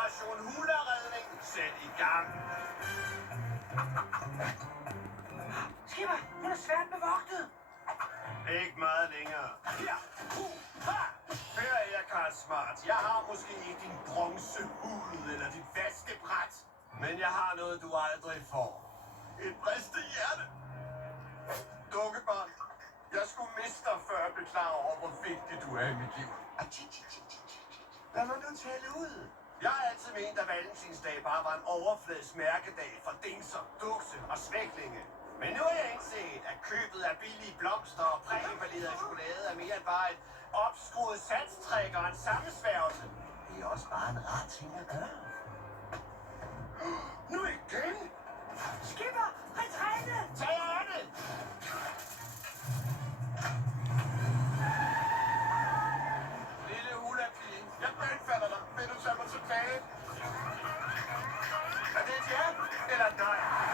Operation Hula-redning. Sæt i gang. Skipper, hun er svært bevogtet. Ikke meget længere. Her. Hør her, Karl Smart. Jeg har måske ikke din bronzehud eller dit vaskebræt. Men jeg har noget, du aldrig får. Et bristet hjerte. Dukkebarn. Jeg skulle miste dig, før jeg blev klar over, hvor vigtig du er i mit liv. Lad mig nu tale ud. Jeg har altid ment, at Valentinsdag bare var en overfladisk mærkedag for dingser, dukse og svæklinge. Men nu har jeg indset, at købet af billige blomster og præemballerede chokolade er mere end bare et opskruet salgstræk og en sammensværgelse. Det er også bare en rar ting at gøre. Nu igen! Skipper, retræte! Tag af det! Lille hula-pige, jeg bønfalder dig. Vil du tage mig tilbage? Er det et ja eller et nej?